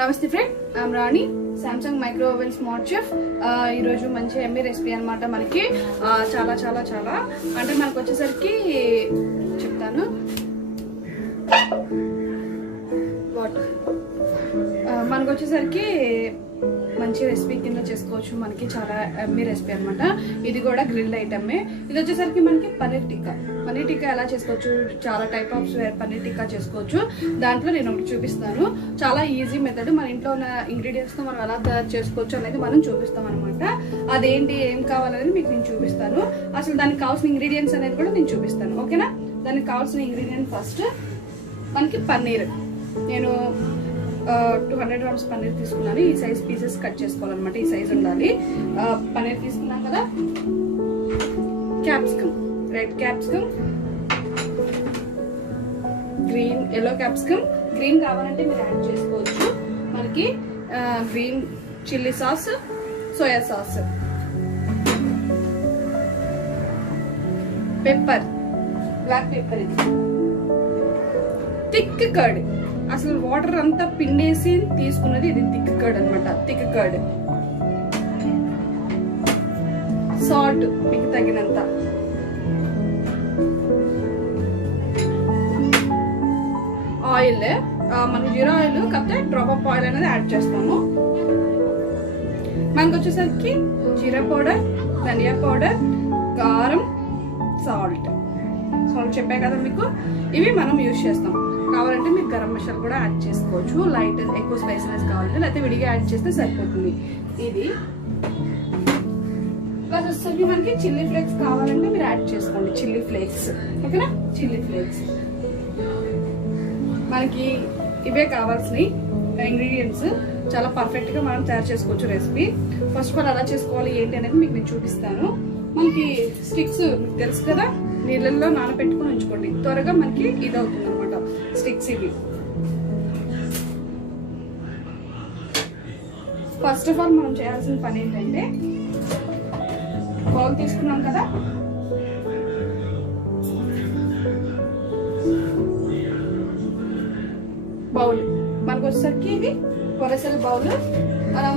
నమస్తే friend, I'm Rani, Samsung micro oven smart chef. ఈరోజు మంచి ఎమ్మీ రెసిపీ అనమాట. మనకి చాలా చాలా చాలా అంటే మనకు వచ్చేసరికి చెప్తాను. మనకు వచ్చేసరికి మంచి రెసిపీ కింద చేసుకోవచ్చు. మనకి చాలా ఎమ్మీ రెసిపీ అనమాట. ఇది కూడా గ్రిల్డ్ ఐటమే. ఇది వచ్చేసరికి మనకి పన్నీర్ టిక్కా ఎలా చేసుకోవచ్చు, చాలా టైప్ ఆఫ్ పన్నీర్ టిక్కా చేసుకోవచ్చు. దాంట్లో నేను ఒకటి చూపిస్తాను. చాలా ఈజీ మెథడ్. మన ఇంట్లో ఉన్న ఇంగ్రీడియంట్స్తో మనం ఎలా తయారు చేసుకోవచ్చు అనేది మనం చూపిస్తాం అనమాట. అదేంటి, ఏం కావాలనేది మీకు నేను చూపిస్తాను. అసలు దానికి కావాల్సిన ఇంగ్రీడియంట్స్ అనేది కూడా నేను చూపిస్తాను. ఓకేనా? దానికి కావాల్సిన ఇంగ్రీడియంట్ ఫస్ట్ మనకి పన్నీర్. నేను 200 grams పన్నీర్ తీసుకున్నాను. ఈ సైజ్ పీసెస్ కట్ చేసుకోవాలన్నమాట. ఈ సైజ్ ఉండాలి. పన్నీర్ తీసుకున్నాం కదా. Capsicum, red capsicum, green, yellow capsicum. Green కావాలంటే మీరు యాడ్ చేసుకోవచ్చు. మనకి green chilli sauce, soya sauce, pepper, black pepper. ఇది థిక్ కర్డ్. అసలు వాటర్ అంతా పిండేసి తీసుకున్నది ఇది థిక్ కర్డ్ అనమాట. Thick curd. సాల్ట్ మీకు తగినంత. ఆయిల్, మన జీరా ఆయిల్ కాకపోతే డ్రాప్ ఆఫ్ ఆయిల్ అనేది యాడ్ చేస్తాము. మనకు వచ్చేసరికి జీరా పౌడర్, ధనియా పౌడర్, కారం, సాల్ట్ చెప్పే కదా మీకు. ఇవి మనం యూజ్ చేస్తాం. కావాలంటే మీరు గరం మసాలా కూడా యాడ్ చేసుకోవచ్చు. లైట్ ఎక్కువ స్పైసీనెస్ కావాలంటే, లేకపోతే విడిగా యాడ్ చేస్తే సరిపోతుంది. ఇది ప్లస్ వచ్చేసరికి మనకి చిల్లీ ఫ్లేక్స్ కావాలంటే మీరు యాడ్ చేసుకోండి. చిల్లీ ఫ్లేక్స్, ఓకేనా? చిల్లీ ఫ్లేక్స్ మనకి ఇవే కావాల్సినవి ఇంగ్రీడియంట్స్. చాలా పర్ఫెక్ట్ గా మనం తయారు చేసుకోవచ్చు రెసిపీ. ఫస్ట్ ఆఫ్ ఆల్ ఎలా చేసుకోవాలి ఏంటి అనేది మీకు నేను చూపిస్తాను. మనకి స్టిక్స్ మీకు తెలుసు కదా, నీళ్ళల్లో నానబెట్టుకుని ఉంచుకోండి. త్వరగా మనకి ఇది అవుతుంది అనమాట స్టిక్స్. ఇవి ఫస్ట్ ఆఫ్ ఆల్ మనం చేయాల్సిన పని ఏంటంటే, బౌల్ తీసుకున్నాం కదా, బౌల్ మనకు వచ్చేసరికి ఇది కొరసెల్ బౌల్. మనం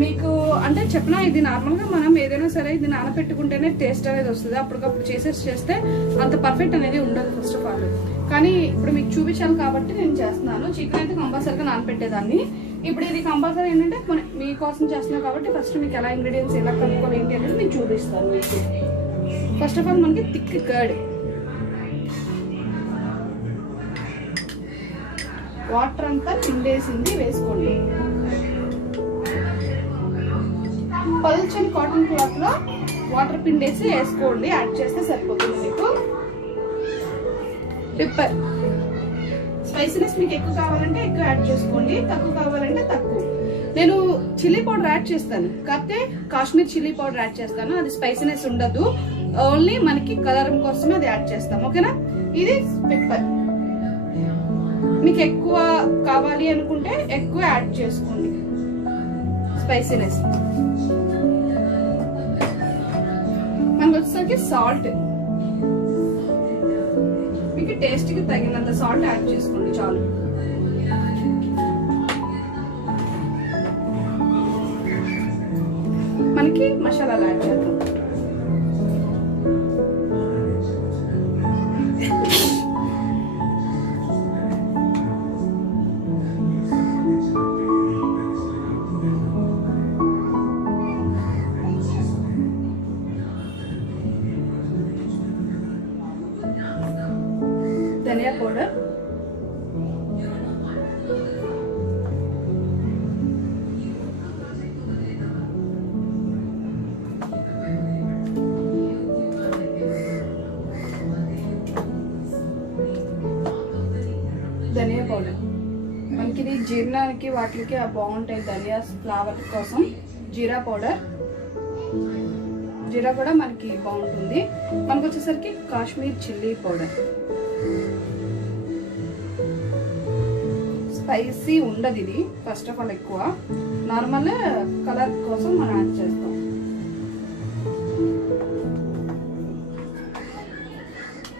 మీకు అంటే చెప్పినా, ఇది నార్మల్గా మనం ఏదైనా సరే ఇది నానపెట్టుకుంటేనే టేస్ట్ అనేది వస్తుంది. అప్పటికప్పుడు చేస్తే అంత పర్ఫెక్ట్ అనేది ఉండదు ఫస్ట్ ఆఫ్ ఆల్. కానీ ఇప్పుడు మీకు చూపించాలి కాబట్టి నేను చేస్తున్నాను. చికెన్ అయితే కంపల్సరీగా నానపెట్టేదాన్ని. ఇప్పుడు ఇది కంపల్సరీ ఏంటంటే మీకోసం చేస్తున్నాను కాబట్టి ఫస్ట్ మీకు ఎలా ఇంగ్రీడియంట్స్ ఎలా కనుక్కోవాలి ఏంటి అనేది నేను చూపిస్తాను మీకు. ఫస్ట్ ఆఫ్ ఆల్ మనకి థిక్ కర్డ్. వాటర్ అంతా పిండేసింది వేసుకోండి. పల్చని కాటన్ క్లాత్ లో వాటర్ పిండేసి వేసుకోండి. యాడ్ చేస్తే సరిపోతుంది మీకు. పెప్పర్, స్పైసీనెస్ మీకు ఎక్కువ కావాలంటే ఎక్కువ యాడ్ చేసుకోండి, తక్కువ కావాలంటే తక్కువ. నేను చిల్లీ పౌడర్ యాడ్ చేస్తాను, కాకపోతే కాశ్మీర్ చిల్లీ పౌడర్ యాడ్ చేస్తాను. అది స్పైసీనెస్ ఉండదు, ఓన్లీ మనకి కలర్ కోసమే అది యాడ్ చేస్తాం. ఓకేనా? ఇది పెప్పర్. మీకు ఎక్కువ కావాలి అనుకుంటే ఎక్కువ యాడ్ చేసుకోండి స్పైసీనెస్. మనకు వచ్చేసరికి సాల్ట్, మీకు టేస్ట్ కి తగినంత సాల్ట్ యాడ్ చేసుకోండి చాలు. మనకి మసాలాలు యాడ్ చేద్దాం. ధనియా పౌడర్, ధనియా పౌడర్ మనకి ఇది జీర్ణానికి వాటికి బాగుంటాయి. ధనియా ఫ్లేవర్ కోసం జీరా పౌడర్, జీరా కూడా మనకి బాగుంటుంది. మనకు వచ్చేసరికి కాశ్మీర్ చిల్లీ పౌడర్. స్పైసీ ఉండదు ఇది ఫస్ట్ ఆఫ్ ఆల్, ఎక్కువ నార్మల్ కలర్ కోసం మనం యాడ్ చేస్తాం.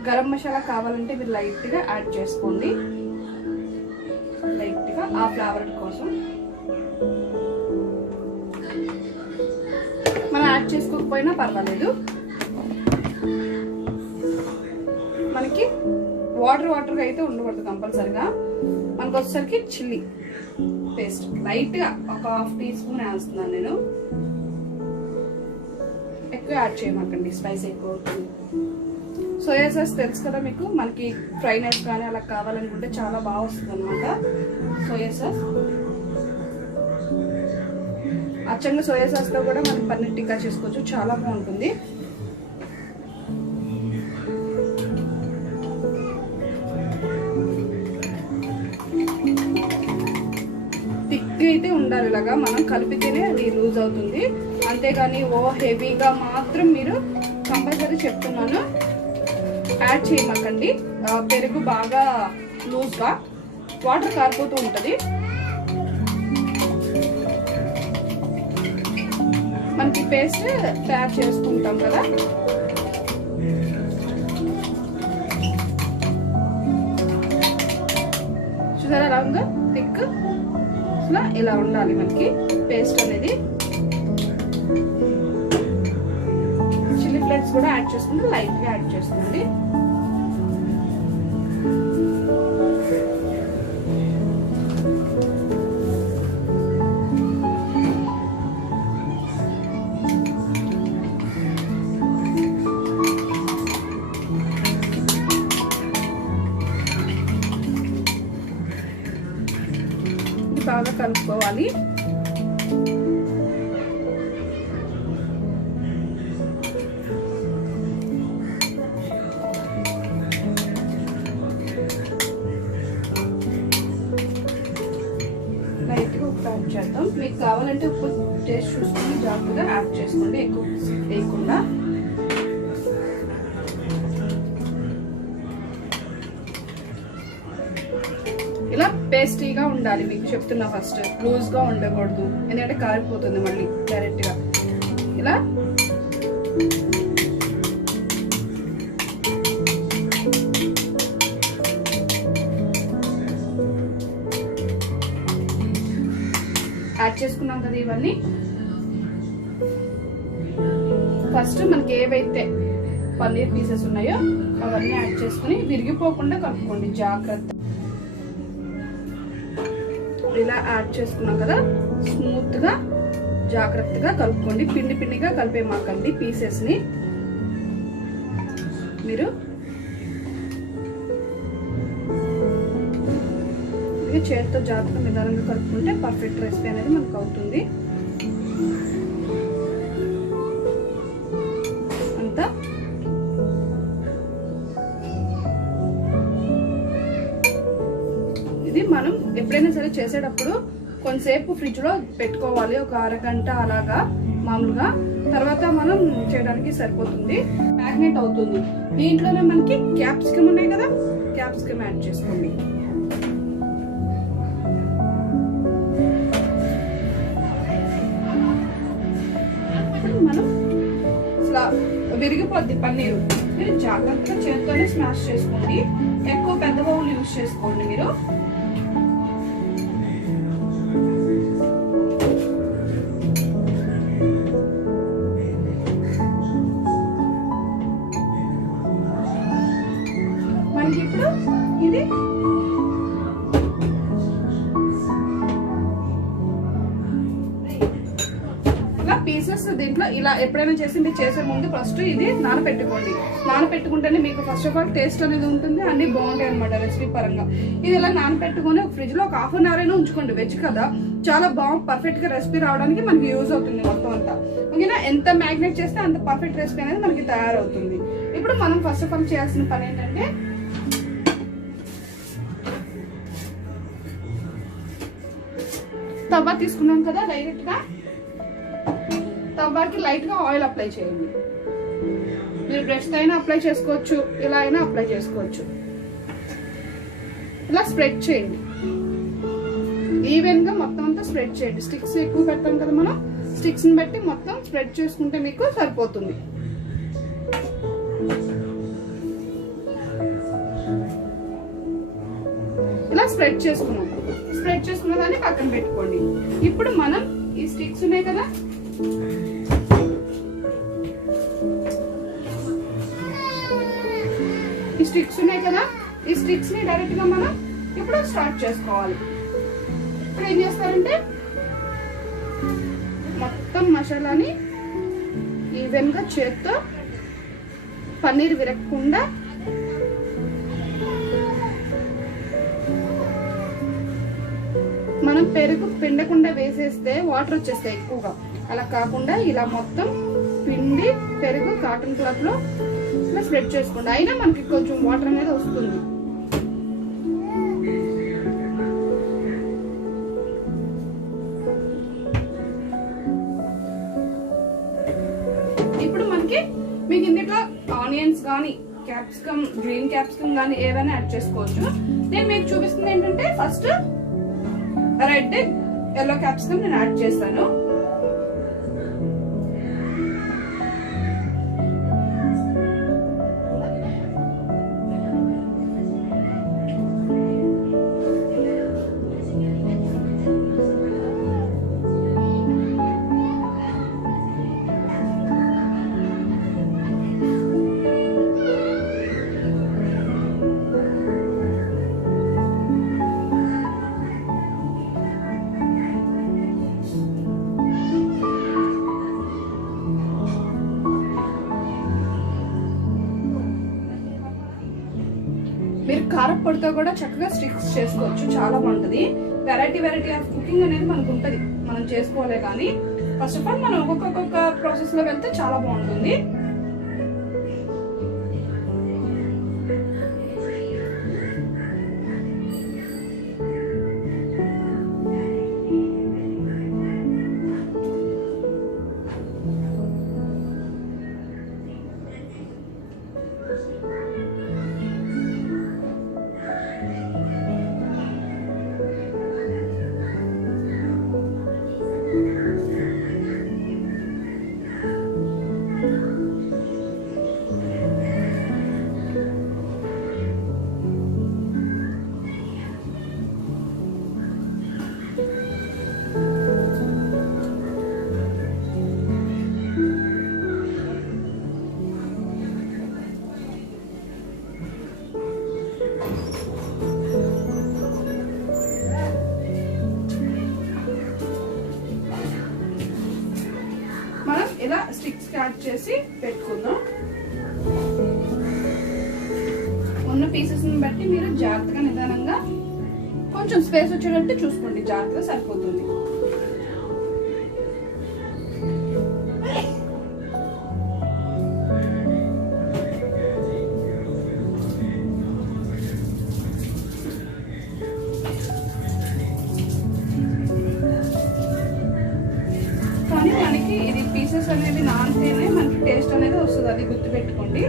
గరం మసాలా కావాలంటే మీరు లైట్గా యాడ్ చేసుకోండి. లైట్గా ఆ ఫ్లేవర్ కోసం. మనం యాడ్ చేసుకోకపోయినా పర్వాలేదు. మనకి వాటర్గా అయితే ఉండకూడదు కంపల్సరిగా. మనకు వచ్చేసరికి చిల్లీ పేస్ట్ లైట్గా ఒక 1/2 టీ స్పూన్ వేస్తున్నాను నేను. ఎక్కువ యాడ్ చేయమాకండి, స్పైస్ ఎక్కువ అవుతుంది. సోయా సాస్ తెలుసు కదా మీకు, మనకి ఫ్రైనెస్ కానీ అలా కావాలనుకుంటే చాలా బాగా వస్తుంది అనమాట సోయా సాస్. అచ్చంగా సోయా సాస్లో కూడా మనం పన్నీర్ టిక్కా చేసుకోవచ్చు, చాలా బాగుంటుంది. థిక్ అయితే ఉండాలి, ఇలాగా మనం కలిపితేనే అది లూజ్ అవుతుంది. అంతేగాని హెవీగా మాత్రం మీరు కంపల్సరీ చెప్తున్నాను యాడ్ చేయమాకండి. పెరుగు బాగా లూజ్గా వాటర్ కారిపోతూ ఉంటుంది. మనకి పేస్ట్ తయారు చేసుకుంటాం కదా, చూసారా ఎలా ఉందో థిక్. ఇలా ఉండాలి మనకి పేస్ట్ అనేది. చిల్లీ ఫ్లేక్స్ కూడా యాడ్ చేసుకుంటే లైట్గా యాడ్ చేస్తుంది. బాగా కలుపుకోవాలి. లైట్గా ఉప్పు యాడ్ చేద్దాం. మీకు కావాలంటే ఉప్పు టేస్ట్ చూసుకొని జాగ్రత్తగా యాడ్ చేసుకోండి, ఎక్కువ వేయకుండా. ఇలా పేస్టీగా ఉండాలి, మీకు చెప్తున్నా ఫస్ట్. లూజ్గా ఉండకూడదు, ఎందుకంటే కారిపోతుంది మళ్ళీ డైరెక్ట్గా. ఇలా యాడ్ చేసుకున్నాం కదా ఇవన్నీ. ఫస్ట్ మనకి ఏవైతే పన్నీర్ పీసెస్ ఉన్నాయో అవన్నీ యాడ్ చేసుకుని విరిగిపోకుండా కలుపుకోండి జాగ్రత్త. ఇలా యాడ్ చేసుకున్నాం కదా, స్మూత్ గా జాగ్రత్తగా కలుపుకోండి. పిండి పిండిగా కలిపేమాకండి పీసెస్ ని. మీరు చేతితో జాగ్రత్తగా నిదానంగా కలుపుకుంటే పర్ఫెక్ట్ రెసిపీ అనేది మనకు అవుతుంది. అంతా ఇది మనం ఎప్పుడైనా సరే చేసేటప్పుడు కొంతసేపు ఫ్రిడ్జ్ లో పెట్టుకోవాలి, ఒక అరగంట అలాగా మామూలుగా. తర్వాత మనం చేయడానికి సరిపోతుంది, మ్యాగ్నెట్ అవుతుంది. దీంట్లోనే మనకి క్యాప్సికమ్ ఉన్నాయి కదా, క్యాప్సికమ్ యాడ్ చేసుకోండి. మనం విరిగిపోద్ది పన్నీరు. మీరు జాగ్రత్తగా చేతితోనే స్మాష్ చేసుకోండి, ఎక్కువ పెద్ద బౌల్ యూజ్ చేసుకోండి మీరు. మనకి ఇప్పుడు ఇది పీసెస్ దీంట్లో ఇలా ఎప్పుడైనా చేసే ముందు ఫస్ట్ ఇది నానబెట్టుకోండి. నానబెట్టుకుంటేనే మీకు ఫస్ట్ ఆఫ్ ఆల్ టేస్ట్ అనేది ఉంటుంది, అన్ని బాగుంటాయి అనమాట రెసిపీ పరంగా. ఇది ఇలా నానబెట్టుకుని ఫ్రిడ్జ్ లో ఒక 1/2 hour అయినా ఉంచుకోండి. వెజ్ కదా, చాలా బాగుంది, పర్ఫెక్ట్ గా రెసిపీ రావడానికి మనకి యూజ్ అవుతుంది మొత్తం అంతా. ఓకేనా, ఎంత మ్యాగ్నేట్ చేస్తే అంత పర్ఫెక్ట్ రెసిపీ అనేది మనకి తయారవుతుంది. ఇప్పుడు మనం ఫస్ట్ ఆఫ్ ఆల్ చేయాల్సిన పని ఏంటంటే తవ్వ తీసుకున్నాం కదా, డైరెక్ట్ గా తవ్వకి లైట్ గా ఆయిల్ అప్లై చేయండి. మీరు బ్రష్ తో అయినా అప్లై చేసుకోవచ్చు, ఇలా అయినా అప్లై చేసుకోవచ్చు. ఇలా స్ప్రెడ్ చేయండి, ఈవెన్ గా మొత్తం అంతా స్ప్రెడ్ చేయండి. స్టిక్స్ ఎక్కువ పెడతాం కదా మనం, స్టిక్స్ ని బట్టి మొత్తం స్ప్రెడ్ చేసుకుంటే మీకు సరిపోతుంది. ఇలా స్ప్రెడ్ చేసుకున్నాం. స్ప్రెడ్ చేసుకున్న దాన్ని పక్కన పెట్టుకోండి. ఇప్పుడు మనం ఈ స్టిక్స్ ఉన్నాయి కదా, ఈ స్టిక్స్ ని డైరెక్ట్ గా మనం ఇప్పుడు స్టార్ట్ చేసుకోవాలి. ఇప్పుడు ఏం చేస్తారంటే మొత్తం మసాలాని ఈవెన్ గా చేత్తో పన్నీర్ విరగకుండా మనం పెరుగు పిండకుండా వేసేస్తే వాటర్ వచ్చేస్తాయి ఎక్కువగా. అలా కాకుండా ఇలా మొత్తం పిండి పెరుగు కాటన్ క్లాత్ లో ఇలా స్ప్రెడ్ చేసుకోండి. అయినా మనకి కొంచెం వాటర్ అనేది వస్తుంది. ఇప్పుడు మనకి మీకు ఇందులో ఆనియన్స్ కానీ క్యాప్సికమ్, గ్రీన్ క్యాప్సికమ్ కానీ ఏవైనా యాడ్ చేసుకోవచ్చు. నేను మీకు చూపిస్తుంది ఏంటంటే ఫస్ట్ రెడ్ ఎల్లో క్యాప్సికమ్ నేను యాడ్ చేస్తాను. మీరు కారపొడితో కూడా చక్కగా స్టిక్స్ చేసుకోవచ్చు, చాలా బాగుంటుంది. వెరైటీ ఆఫ్ కుకింగ్ అనేది మనకు ఉంటుంది, మనం చేసుకోలే. కానీ ఫస్ట్ ఆఫ్ ఆల్ మనం ఒక్కొక్క ప్రాసెస్ లో వెళ్తే చాలా బాగుంటుంది. ఇలా స్టిక్స్ యాడ్ చేసి పెట్టుకుందాం. ఉన్న పీసెస్ ని బట్టి మీరు జాగ్రత్తగా నిదానంగా కొంచెం స్పేస్ వచ్చేటట్టు చూసుకోండి, జాగ్రత్తగా సరిపోతుంది. మనకి ఇది పీసెస్ అనేది నానితేనే మనకి టేస్ట్ అనేది వస్తుంది, అది గుర్తుపెట్టుకోండి.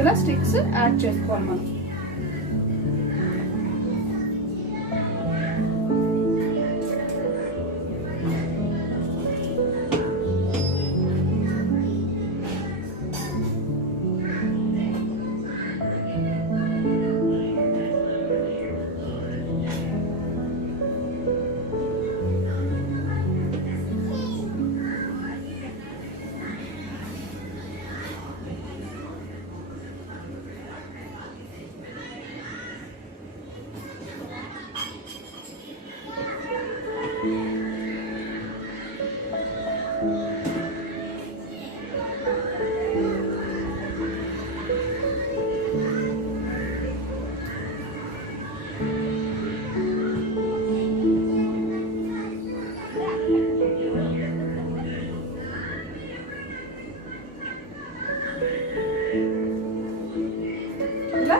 ఇలా స్టిక్స్ యాడ్ చేసుకోవాలి మనం.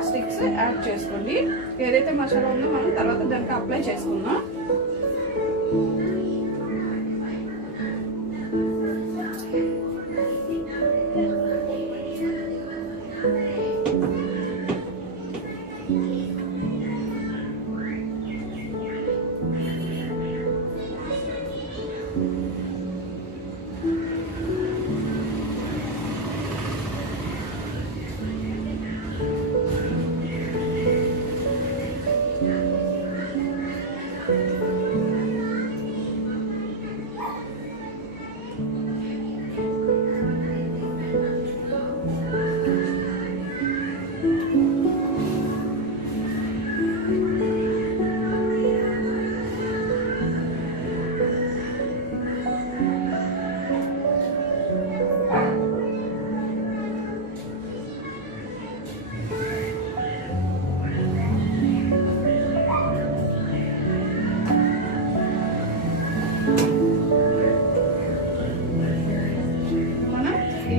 స్టిక్స్ యాడ్ చేసుకోండి. ఏదైతే మసాలా ఉందో మనం తర్వాత దానికి అప్లై చేసుకుందాం.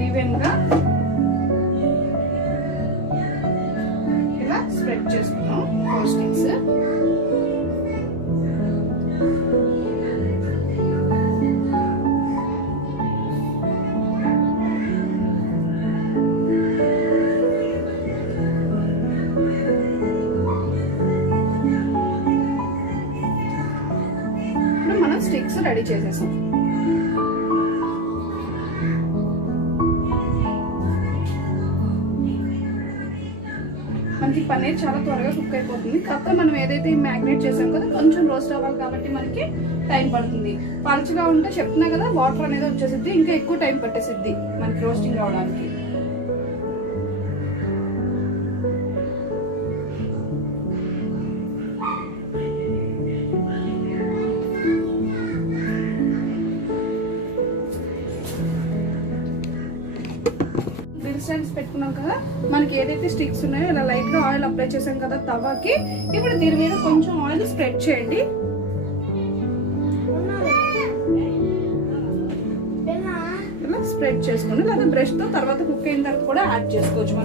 ఈవెన్గా ఇలా స్ప్రెడ్ చేసుకున్నాం 4 స్టిక్స్. ఇప్పుడు మనం స్టిక్స్ రెడీ చేసేసాం. మనకి పన్నీర్ చాలా త్వరగా కుక్ అయిపోతుంది. కాకపోతే మనం ఏదైతే మ్యాగ్నేట్ చేసాం కదా కొంచెం రోస్ట్ అవ్వాలి కాబట్టి మనకి టైం పడుతుంది. పలుచగా ఉంటే చెప్తున్నా కదా వాటర్ అనేది వచ్చేసిద్ది, ఇంకా ఎక్కువ టైం పట్టేసిద్ది మనకి రోస్టింగ్ అవడానికి. స్టాండ్స్ పెట్టుకున్నాం కదా, మనకి ఏదైతే స్టిక్స్ ఉన్నాయో ఇలా లైట్ గా ఆయిల్ అప్లై చేసాం కదా తవాకి. ఇప్పుడు దీని మీద కొంచెం ఆయిల్ స్ప్రెడ్ చేయండి. ఇలా స్ప్రెడ్ చేసుకోండి, లేదా బ్రష్ తో తర్వాత కుక్ అయిన తర్వాత కూడా యాడ్ చేసుకోవచ్చు.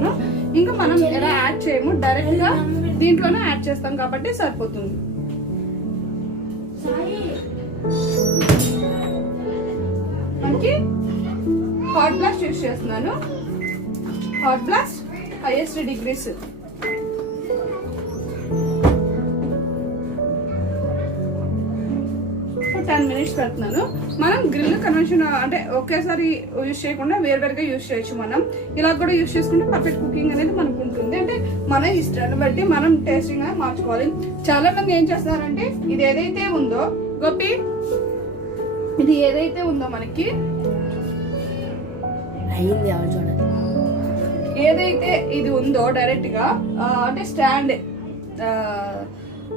మనం ఎలా యాడ్ చేయము, డైరెక్ట్ గా దీంట్లోనే యాడ్ చేస్తాం కాబట్టి సరిపోతుంది. మనకి హాట్ బ్లాస్ట్ యూస్ చేస్తున్నాను. Hot blast highest degrees. 10 minutes పెడుతున్నాను. మనం గ్రిల్ కన్వెన్షన్ అంటే ఒకేసారి యూజ్ చేయకుండా వేరువేరుగా యూజ్ చేయొచ్చు. మనం ఇలా కూడా యూజ్ చేసుకుంటే పర్ఫెక్ట్ కుకింగ్ అనేది మనకు ఉంటుంది. అంటే మన ఇష్టాన్ని బట్టి మనం టేస్టింగ్ అనేది మార్చుకోవాలి. చాలా మంది ఏం చేస్తారంటే ఇది ఏదైతే ఉందో గోపి, ఇది ఏదైతే ఉందో మనకి ఏదైతే ఇది ఉందో డైరెక్ట్ గా అంటే స్టాండ్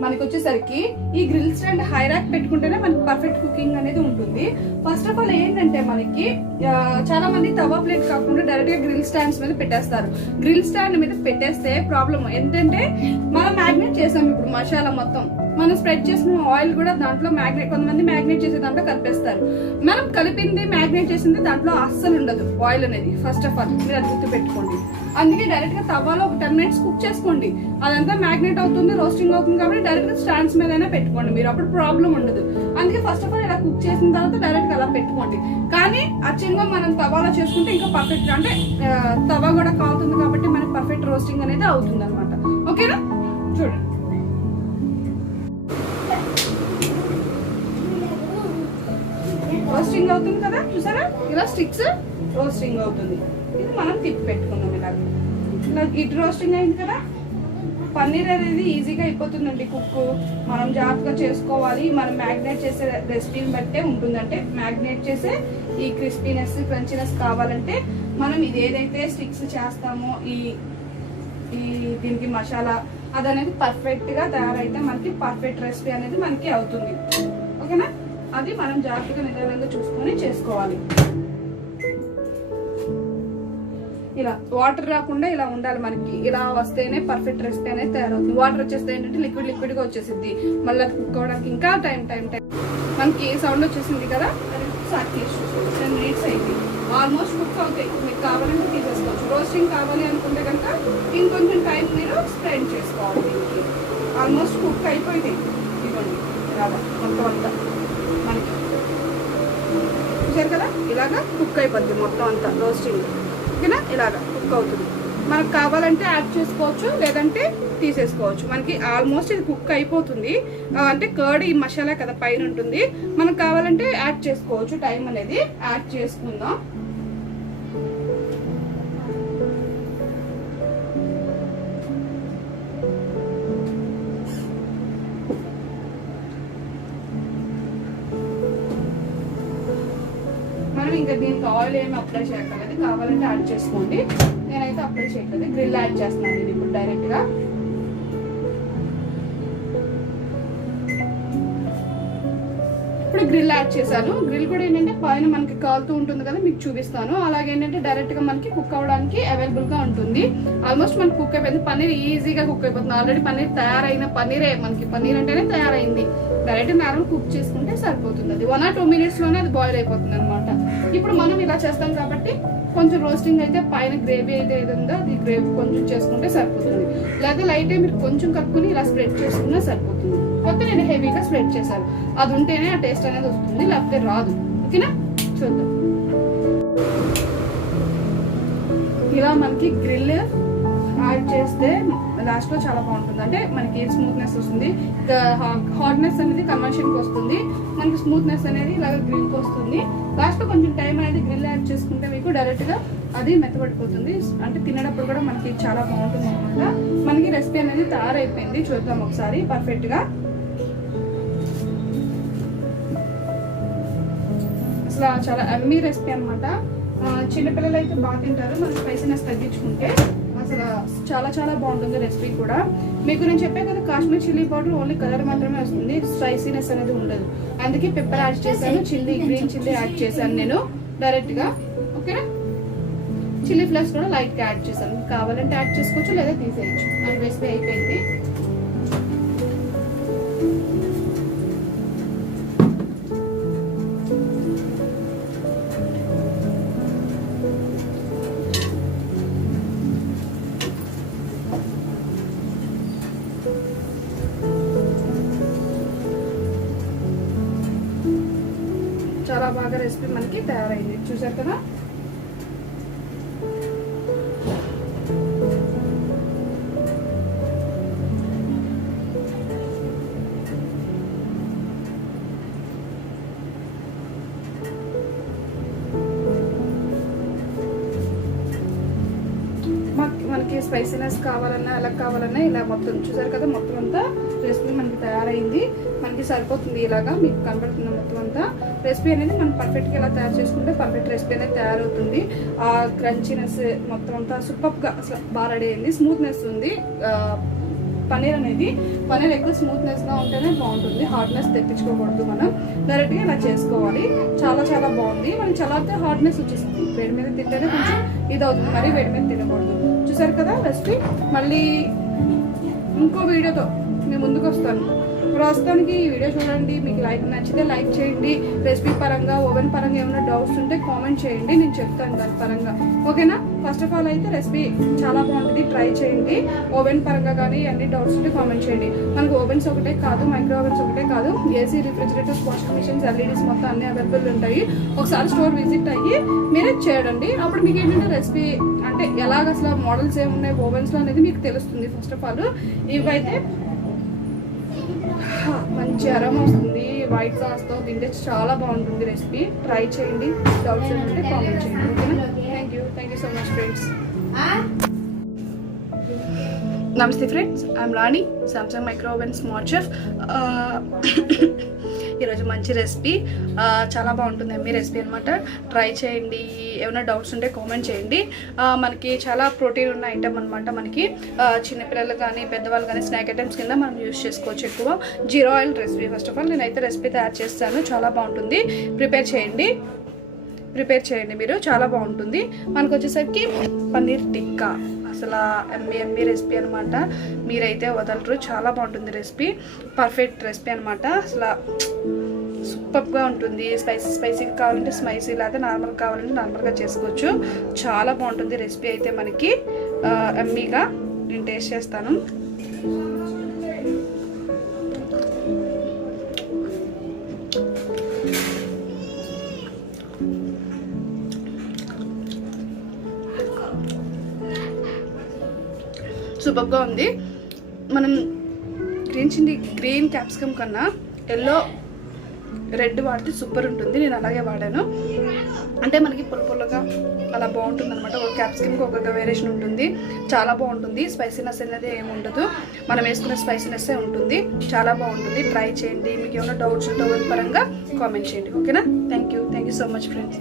మనకి వచ్చేసరికి ఈ గ్రిల్ స్టాండ్ హై ర్యాక్ పెట్టుకుంటేనే మనకి పర్ఫెక్ట్ కుకింగ్ అనేది ఉంటుంది. ఫస్ట్ ఆఫ్ ఆల్ ఏంటంటే మనకి చాలా మంది తవా ప్లేట్ కాకుండా డైరెక్ట్ గా గ్రిల్ స్టాండ్స్ మీద పెట్టేస్తారు. గ్రిల్ స్టాండ్ మీద పెట్టేస్తే ప్రాబ్లం ఏంటంటే మనం మ్యాగ్నేట్ చేసాం ఇప్పుడు మసాలా మొత్తం, మనం స్ప్రెడ్ చేసిన ఆయిల్ కూడా దాంట్లో మ్యాగ్నేట్, కొంతమంది మ్యాగ్నేట్ చేసే దాంట్లో కలిపేస్తారు. మనం కలిపింది మ్యాగ్నేట్ చేసింది దాంట్లో అస్సలు ఉండదు ఆయిల్ అనేది. ఫస్ట్ ఆఫ్ ఆల్ మీరు అది గుర్తు పెట్టుకోండి. అందుకే డైరెక్ట్ గా తవాలో ఒక 10 minutes కుక్ చేసుకోండి. అదంతా మ్యాగ్నేట్ అవుతుంది, రోస్టింగ్ అవుతుంది కాబట్టి డైరెక్ట్ గా స్టాండ్స్ మీద అయినా పెట్టుకోండి మీరు, అప్పుడు ప్రాబ్లం ఉండదు. అందుకే ఫస్ట్ ఆఫ్ ఆల్ ఇలా కుక్ చేసిన తర్వాత డైరెక్ట్ గా అలా పెట్టుకోండి. కానీ అచ్చంగా మనం తవాలో చేసుకుంటే ఇంకా పర్ఫెక్ట్, అంటే తవా కూడా కావుతుంది కాబట్టి మనకి పర్ఫెక్ట్ రోస్టింగ్ అనేది అవుతుంది అనమాట. ఓకేనా, చూడండి. రోస్టింగ్ అవుతుంది కదా, చూసారా ఇలా స్టిక్స్ రోస్టింగ్ అవుతుంది. ఇది మనం తిప్పి పెట్టుకుందాం. ఇలా ఇటు రోస్టింగ్ అయింది కదా, పన్నీర్ అనేది ఈజీగా అయిపోతుందండి కుక్. మనం జాగ్రత్తగా చేసుకోవాలి. మనం మ్యాగ్నేట్ చేసే రెసిపీని బట్టే ఉంటుంది. అంటే మ్యాగ్నేట్ చేసే ఈ క్రిస్పీనెస్ క్రంచీనెస్ కావాలంటే మనం ఇది ఏదైతే స్టిక్స్ చేస్తామో ఈ దీనికి మసాలా అది అనేది పర్ఫెక్ట్ గా తయారైతే మనకి పర్ఫెక్ట్ రెసిపీ అనేది మనకి అవుతుంది. ఓకేనా, అది మనం జాగ్రత్తగా నిదానంగా చూసుకొని చేసుకోవాలి. ఇలా వాటర్ రాకుండా ఇలా ఉండాలి మనకి. ఇలా వస్తేనే పర్ఫెక్ట్ రెసిపీ అనేది తయారవుతుంది. వాటర్ వచ్చేస్తే ఏంటంటే లిక్విడ్ లిక్విడ్ గా వచ్చేసింది, మళ్ళీ అది కుక్ అవ్వడానికి ఇంకా టైం. మనకి సౌండ్ వచ్చేసింది కదా, 10 minutes అయింది. ఆల్మోస్ట్ కుక్ అవుతాయి. మీకు కావాలంటే తీసేసుకోవచ్చు. రోస్టింగ్ కావాలి అనుకుంటే కనుక ఇంకొంచెం టైం మీరు స్పెండ్ చేసుకోవాలి. దీనికి ఆల్మోస్ట్ కుక్ అయిపోయింది. ఇవ్వండి ఇలాగా మొత్తం అంతా మనకి చూసారు కదా, ఇలాగా కుక్ అయిపోద్ది మొత్తం అంతా రోస్టింగ్. ఓకేనా, ఇలాగా కుక్ అవుతుంది. మనకు కావాలంటే యాడ్ చేసుకోవచ్చు, లేదంటే తీసేసుకోవచ్చు. మనకి ఆల్మోస్ట్ ఇది కుక్ అయిపోతుంది. అంటే కర్డ్ ఈ మసాలా కదా పైన ఉంటుంది. మనకు కావాలంటే యాడ్ చేసుకోవచ్చు. టైం అనేది యాడ్ చేసుకుందాం. మనం ఇంకా దీనికి ఆయిల్ ఏమి అప్లై చేయక్కర్లేదు. కావాలంటే యాడ్ చేసుకోండి. నేనైతే అప్లై చేయట్లేదు. గ్రిల్ యాడ్ చేస్తున్నాను ఇది ఇప్పుడు డైరెక్ట్గా. ఇప్పుడు గ్రిల్ యాడ్ చేశాను. గ్రిల్ కూడా ఏంటంటే పైన మనకి కాలుతూ ఉంటుంది కదా, మీకు చూపిస్తాను. అలాగే ఏంటంటే డైరెక్ట్గా మనకి కుక్ అవ్వడానికి అవైలబుల్గా ఉంటుంది. ఆల్మోస్ట్ మనకి కుక్ అయిపోయింది. పన్నీర్ ఈజీగా కుక్ అయిపోతుంది. ఆల్రెడీ పన్నీర్ తయారైన పన్నీరే, మనకి పన్నీర్ అంటేనే తయారైంది. డైరెక్ట్ నార్మల్ కుక్ చేసుకుంటే సరిపోతుంది. అది 1 or 2 minutesలోనే అది బాయిల్ అయిపోతుంది అనమాట. ఇప్పుడు మనం ఇలా చేస్తాం కాబట్టి కొంచెం రోస్టింగ్ అయితే పైన గ్రేవీ అయితే ఏది ఉందో అది గ్రేవీ కొంచెం చేసుకుంటే సరిపోతుంది. లేదా లైట్ మీరు కొంచెం కలుపుకొని ఇలా స్ప్రెడ్ చేసుకున్నా సరిపోతుంది. కొత్త నేను హెవీగా స్ప్రెడ్ చేశాను. అది ఉంటేనే ఆ టేస్ట్ అనేది వస్తుంది, లేకపోతే రాదు. ఓకేనా, చూద్దాం. ఇలా మనకి గ్రిల్ యాడ్ చేస్తే లాస్ట్లో చాలా బాగుంటుంది. అంటే మనకి స్మూత్నెస్ వస్తుంది. హార్డ్నెస్ అనేది కన్వర్షన్కి వస్తుంది. మనకి స్మూత్నెస్ అనేది ఇలాగ గ్రిల్కి వస్తుంది. లాస్ట్లో కొంచెం టైం అనేది గ్రిల్ యాడ్ చేసుకుంటే మీకు డైరెక్ట్గా అది మెత్తబడిపోతుంది. అంటే తినేటప్పుడు కూడా మనకి చాలా బాగుంటుంది అనమాట. మనకి రెసిపీ అనేది తయారైపోయింది. చూద్దాం ఒకసారి పర్ఫెక్ట్గా. అసలు చాలా ఎమ్మీ రెసిపీ అనమాట. చిన్నపిల్లలు అయితే బాగా తింటారు. మన స్పైసీనెస్ తగ్గించుకుంటే అసలు చాలా చాలా బాగుంటుంది రెసిపీ కూడా. మీకు నేను చెప్పే కదా, Kashmir chilli powder only colour మాత్రమే వస్తుంది, స్పైసీనెస్ అనేది ఉండదు. అందుకే పెప్పర్ యాడ్ చేశాను, గ్రీన్ చిల్లీ యాడ్ చేశాను నేను డైరెక్ట్గా. ఓకేనా, చిల్లీ ఫ్లేక్స్ కూడా లైట్గా యాడ్ చేశాను. కావాలంటే యాడ్ చేసుకోవచ్చు, లేదా తీసేయచ్చు. అది రెసిపీ అయిపోయింది. చాలా బాగా రెసిపీ మనకి తయారైంది. చూసారు కదా, మనకి స్పైసీనెస్ కావాలన్నా ఎలా కావాలన్నా ఇలా మొత్తం చూసారు కదా, మొత్తం అంతా రెసిపీ మనకి తయారైంది. మనకి సరిపోతుంది. ఇలాగా మీకు కనబడుతుంది మొత్తం అంతా రెసిపీ అనేది మనం పర్ఫెక్ట్గా ఎలా తయారు చేసుకుంటే పర్ఫెక్ట్ రెసిపీ అనేది తయారవుతుంది. ఆ క్రంచీనెస్ మొత్తం అంతా సూపర్గా అసలు బాగా రెడీ అయింది. స్మూత్నెస్ ఉంది. పన్నీర్ అనేది ఎక్కువ స్మూత్నెస్గా ఉంటేనే బాగుంటుంది. హార్డ్నెస్ తెప్పించుకోకూడదు. మనం డైరెక్ట్గా ఇలా చేసుకోవాలి. చాలా చాలా బాగుంది. మనం చల్లారితే హార్డ్నెస్ వచ్చేసింది. వేడి మీద తింటేనే కొంచెం ఇది అవుతుంది, మరీ వేడి మీద తినకూడదు. చూసారు కదా రెసిపీ. మళ్ళీ ఇంకో వీడియోతో నేను ముందుకు వస్తాను. ప్రస్తుతానికి ఈ వీడియో చూడండి. మీకు నచ్చితే లైక్ చేయండి. రెసిపీ పరంగా, ఓవెన్ పరంగా ఏమైనా డౌట్స్ ఉంటే కామెంట్ చేయండి, నేను చెప్తాను దాని పరంగా. ఓకేనా, ఫస్ట్ ఆఫ్ ఆల్ అయితే రెసిపీ చాలా బాగుంటుంది, ట్రై చేయండి. ఓవెన్ పరంగా కానీ అన్ని డౌట్స్ ఉంటే కామెంట్ చేయండి. మనకు ఓవెన్స్ ఒకటే కాదు, మైక్రో ఓవెన్స్ ఒకటే కాదు, AC, refrigerators, washing machines, LEDs మొత్తం అన్ని అవైలబుల్ ఉంటాయి. ఒకసారి స్టోర్ విజిట్ అయ్యి మీరే చేయండి. అప్పుడు మీకు ఏంటంటే రెసిపీ అంటే ఎలాగ అసలు మోడల్స్ ఏమున్నాయి ఓవెన్స్లో అనేది మీకు తెలుస్తుంది. ఫస్ట్ ఆఫ్ ఆల్ ఇవైతే మంచి అరోమా వస్తుంది. వైట్ సాస్తో తింటే చాలా బాగుంటుంది రెసిపీ. ట్రై చేయండి. డౌట్స్ ఏమంటే కామెంట్ చేయండి. ఓకేనా, thank you so much friends. నమస్తే friends, I'm Rani, Samsung micro oven smart chef. ఈరోజు మంచి రెసిపీ, చాలా బాగుంటుంది. మీ రెసిపీ అనమాట. ట్రై చేయండి. ఏమైనా డౌట్స్ ఉంటే కామెంట్ చేయండి. మనకి చాలా ప్రోటీన్ ఉన్న ఐటమ్ అనమాట. మనకి చిన్నపిల్లలు కానీ పెద్దవాళ్ళు కానీ స్నాక్ ఐటమ్స్ కింద మనం యూస్ చేసుకోవచ్చు. ఎక్కువ zero oil recipe. First of all నేనైతే రెసిపీ తయారు చేస్తాను. చాలా బాగుంటుంది. ప్రిపేర్ చేయండి మీరు, చాలా బాగుంటుంది. మనకు వచ్చేసరికి పన్నీర్ టిక్కా అసలు ఎంబీ రెసిపీ అనమాట. మీరైతే వదలరు. చాలా బాగుంటుంది రెసిపీ. పర్ఫెక్ట్ రెసిపీ అనమాట. అసలు సూపర్గా ఉంటుంది. స్పైసీగా కావాలంటే స్పైసీ లాగా, నార్మల్ కావాలంటే నార్మల్గా చేసుకోవచ్చు. చాలా బాగుంటుంది రెసిపీ అయితే మనకి ఎమ్మీగా. నేను టేస్ట్ చేస్తాను. సూపర్గా ఉంది. మనం గ్రీన్ క్యాప్సికమ్ కన్నా ఎల్లో రెడ్ వాడితే సూపర్ ఉంటుంది. నేను అలాగే వాడాను. అంటే మనకి పుల్లగా అలా బాగుంటుంది అనమాట. ఒక క్యాప్సికమ్కి ఒక్కొక్క వేరియేషన్ ఉంటుంది. చాలా బాగుంటుంది. స్పైసీనెస్ అనేది ఏమి ఉండదు, మనం వేసుకునే స్పైసీనెస్ ఉంటుంది. చాలా బాగుంటుంది. ట్రై చేయండి. మీకు ఏమైనా డౌట్స్ ఉంటే పరంగా కామెంట్ చేయండి. ఓకేనా? Thank you so much friends.